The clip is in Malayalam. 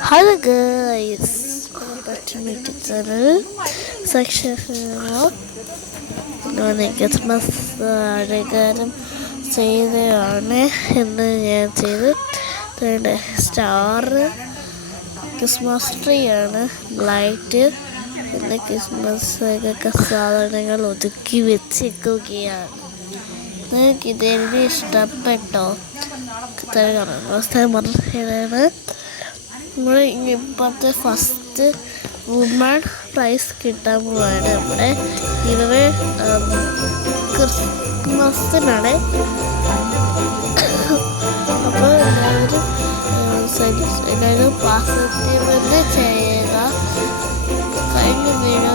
Hello guys, welcome back to my channel. Section Christmas ആഴകാരം ചെയ്തതാണ് എന്ന് ഞാൻ ചെയ്ത് സ്റ്റാർ ക്രിസ്മസ് ട്രീ ആണ് ലൈറ്റ് പിന്നെ ക്രിസ്മസ് ഒക്കെ സാധനങ്ങൾ ഒതുക്കി വെച്ചിരിക്കുകയാണ്. നിങ്ങൾക്ക് ഇതെനിക്ക് ഇഷ്ടപ്പെട്ടോ? പറഞ്ഞാണ് നമ്മൾ ഇപ്പോഴത്തെ ഫസ്റ്റ് വുമൺ പ്രൈസ് കിട്ടാൻ പോവാണ്. നമ്മുടെ ഇവരെ ക്രിസ്മസിനാണ്. അപ്പോൾ എല്ലാവരും പോസിറ്റീവ് ചെയ്യുക. കഴിഞ്ഞ വീഡിയോ